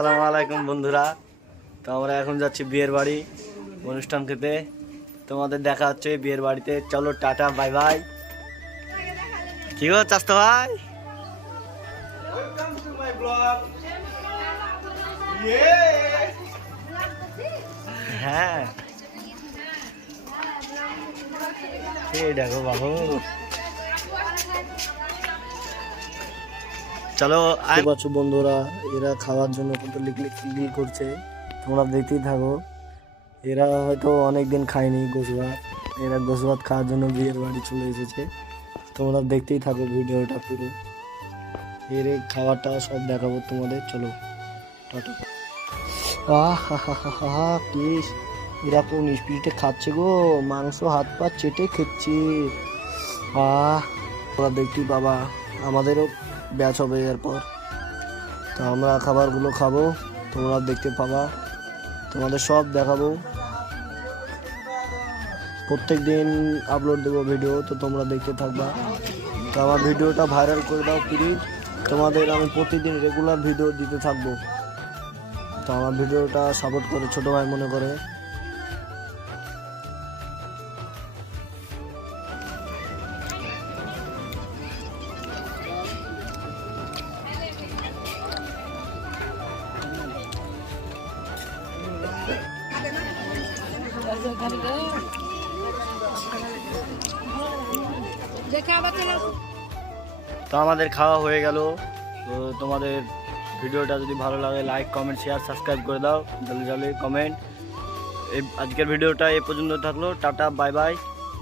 আসসালামু আলাইকুম বন্ধুরা। তো আমরা এখন যাচ্ছি বিয়ের বাড়ি অনুষ্ঠান খেতে। তোমাদের দেখা হচ্ছে বিয়ের বাড়িতে। চলো টাটা বাই বাই। কি গো চাস্তো ভাই? হ্যাঁ এই দেখো বাবু, চলো পাচ্ছ বন্ধুরা। এরা খাওয়ার জন্য কত লিকলিক করছে, তোমরা দেখতেই থাকো। এরা হয়তো অনেকদিন খায়নি গোশ ভাত। এরা গোশ ভাত খাওয়ার জন্য বিয়ের বাড়ি চলে এসেছে। তোমরা দেখতেই থাকো ভিডিওটা পুরো। এর খাওয়াটা সব দেখাবো তোমাদের। চলো টাটা। প্লিজ, এরা কোন স্পিরিটে খাচ্ছে গো, মাংস হাত পা চেটে খেচ্ছে। তোমরা দেখতেই পাবা, আমাদেরও ব্যাচ হবে এরপর। তো আমরা খাবারগুলো খাবো, তোমরা দেখতে পাবা, তোমাদের সব দেখাবো। প্রত্যেক দিন আপলোড দেবো ভিডিও, তো তোমরা দেখতে থাকবা। তো আমার ভিডিওটা ভাইরাল করে দাও প্লিজ। তোমাদের আমি প্রতিদিন রেগুলার ভিডিও দিতে থাকবো। তো আমার ভিডিওটা সাপোর্ট করে, ছোট ভাই মনে করে। তো আমাদের খাওয়া হয়ে গেল। তো তোমাদের ভিডিওটা যদি ভালো লাগে লাইক কমেন্ট শেয়ার সাবস্ক্রাইব করে দাও, জলদি জলদি কমেন্ট। আজকের ভিডিওটা এ পর্যন্ত থাকলো। Tata bye bye.